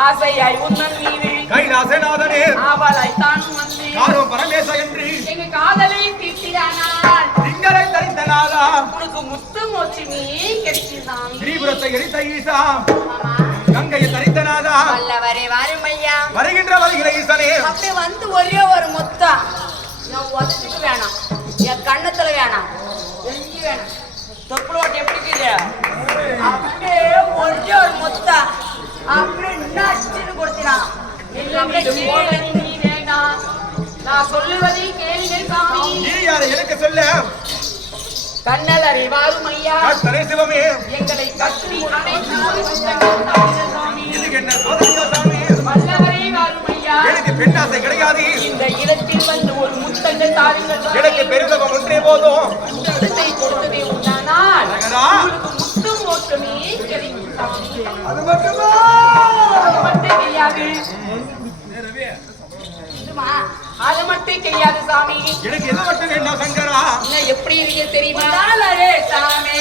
ஆசையாய் உன்னன் மீது கைலாசநாதனே ஆவலாய் தானும் வந்து காரும் பரமேச என்று எங்க காதலை தீர்த்திடானால் திங்களை தரித்த நாளா உனக்கு முத்து மோட்சி நீ கிடைக்கிறான் திரிபுரத்தை எரித்த ஈசா கங்கையை தரித்த நாதா வல்லவரே வாருமையா வருகிற ஈசனே அப்படி வந்து ஒரே ஒரு முத்தா என் உதட்டுக்கு வேணாம் என் கண்ணத்துல வேணாம் எங்கி வேணாம் தொப்புள் ஓட்ட எப்படி இருக்குது அப்படியே ஒரே ஒரு முத்தா அப்படி நச்சுன்னு கொடுத்தினான் நீ வேண்டாம் நான் சொல்லுவதை கேளுங்கள் சாமி நீ யாரை எனக்கு சொல்ல கண்ணல் அறிவாரும் ஐயா சிவமே எங்களை கட்டி இதுக்கு என்ன சோதனையோ சாமி வல்லவரை வாரும் ஐயா எனக்கு பெண்ணாசை கிடையாது இந்த இடத்தில் வந்து ஒரு முத்தங்கள் தாருங்கள் எனக்கு பெருந்தவம் ஒன்றே போதும் முத்தத்தை கொடுத்ததே உண்டானால் உங்களுக்கு முத்தம் மோற்றமே கிடைக்கும் சாமி அது மட்டுமா அது மட்டும் தெரியாது அது மட்டும் தெரியாது சாமி எனக்கு எது மட்டும் வேண்டாம் சங்கரா இன்னும் எப்படி இருக்க தெரியுமா சாமி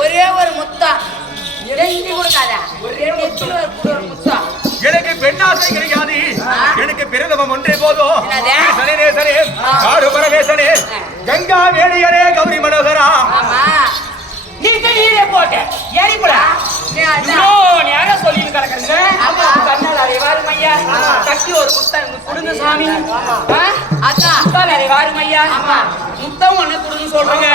ஒரே ஒரு முத்தா இறங்கி கொடுக்காத ஒரே ஒரு முத்தா எனக்கு பெண்ணாசை கிடையாது எனக்கு பிறந்தவம் ஒன்றே போதும் சனேசனே காடு பரமேசனே கங்கா வேணியனே கௌரி மனோகரா நீரே போட்ட ஏறிப்படா சொல்லிட்டு கிடக்குறேன் கண்ணால் அறிவாரும் ஐயா கட்டி ஒரு முத்தம் கொடுங்க என்ன சாமி அதான் முத்தால் அதை வாரும் ஐயா முத்தம் ஒண்ணு கொடுன்னு சொல்றீங்க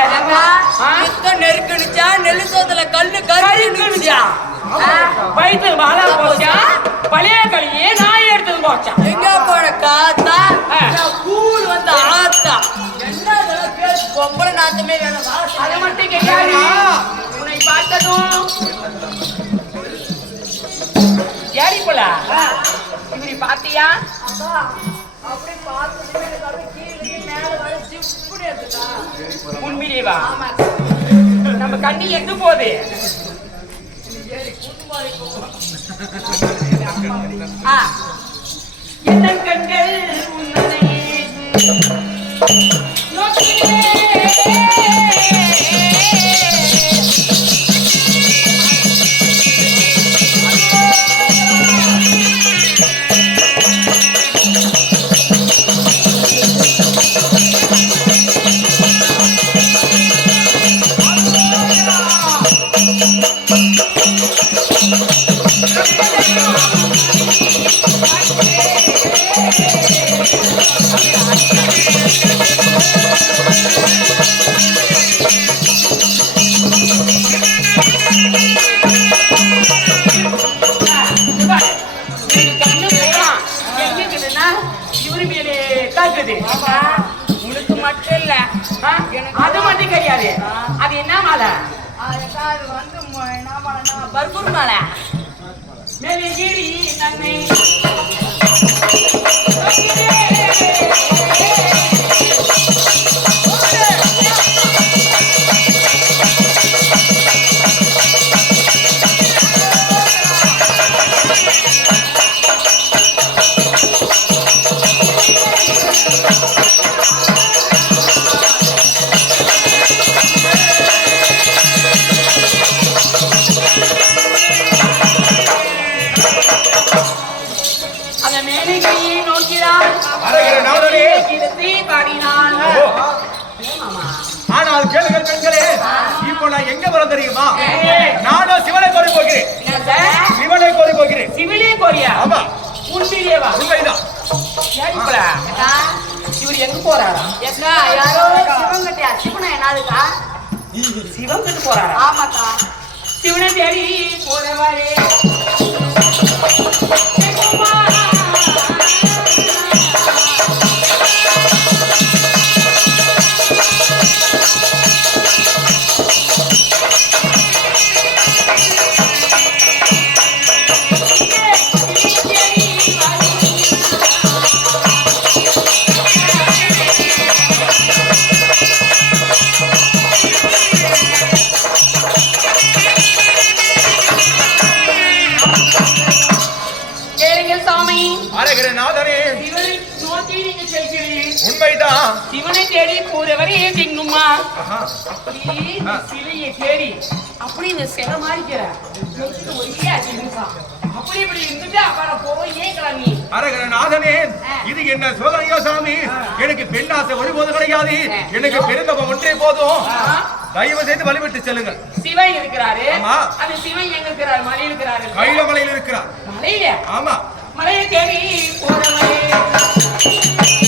முத்தம் நெருக்கணிச்சா நெல்லு சோத்துல கல்லு கருக்கணிச்சா வயிற்றுல மாலா போச்சா பழைய களியே நாய் எடுத்தது போச்சா எங்க போன காத்தா கூழ் வந்து ஆத்தா என்ன பேசு பொம்பளை நாத்தமே வேணும் அதை மட்டும் கேட்காது உன்னை பார்த்ததும் ஏடி போல இப்படி பாத்தியா அப்படி பார்த்ததுமே எனக்கு அப்படியே கீழே மேல வர ஜிப்புடி எடுத்துக்கா உண்மையிலேவா நம்ம கண்ணி எங்க போகுது என்ன கண்கள் உன்னை நோக்கிலே உனக்கு மட்டும் இல்ல அது மட்டும் கிடையாது அது என்ன மாலை அது வந்து என்ன பண்ணா பர்பூர் மாலை மேலே கீழி நன்மை அந்த மேலே கையை நோக்கிறாள் பாடினாள் ஆனால் கேளுங்கள் பெண்களே இப்போ நான் எங்க வர தெரியுமா நானும் சிவனை கோரி போகிறேன் சிவனை கோரி போகிறேன் சிவிலே கோரியா ஆமா உண்மையிலேவா உண்மைதான் இவர் எங்க போறாரா ஏக்கா யாரோ சிவங்கிட்டயா சிவனா என்னதுக்கா சிவன் கிட்ட போறாரா ஆமாக்கா சிவனை தேடி போறவாரே உண்மைதான் சிவனை தேடி போறவரே திங்குமா சிலையை தேடி அப்படி இந்த சிலை மாறிக்கிற ஒரே அசிங்கா அப்படி இப்படி இருந்துட்டு அப்புறம் போய் ஏன் நீ அரகரநாதனே இது என்ன சோதனையோ சாமி எனக்கு பெண் ஆசை ஒருபோது கிடையாது எனக்கு பெருந்தவம் ஒன்றே போதும் தயவு செய்து வழிவிட்டு செல்லுங்கள் சிவன் இருக்கிறாரு ஆமா அது சிவன் எங்க இருக்கிறாரு மலையில் இருக்கிறாரு கைல மலையில் இருக்கிறார் மலையில ஆமா மலையை தேடி போறவரே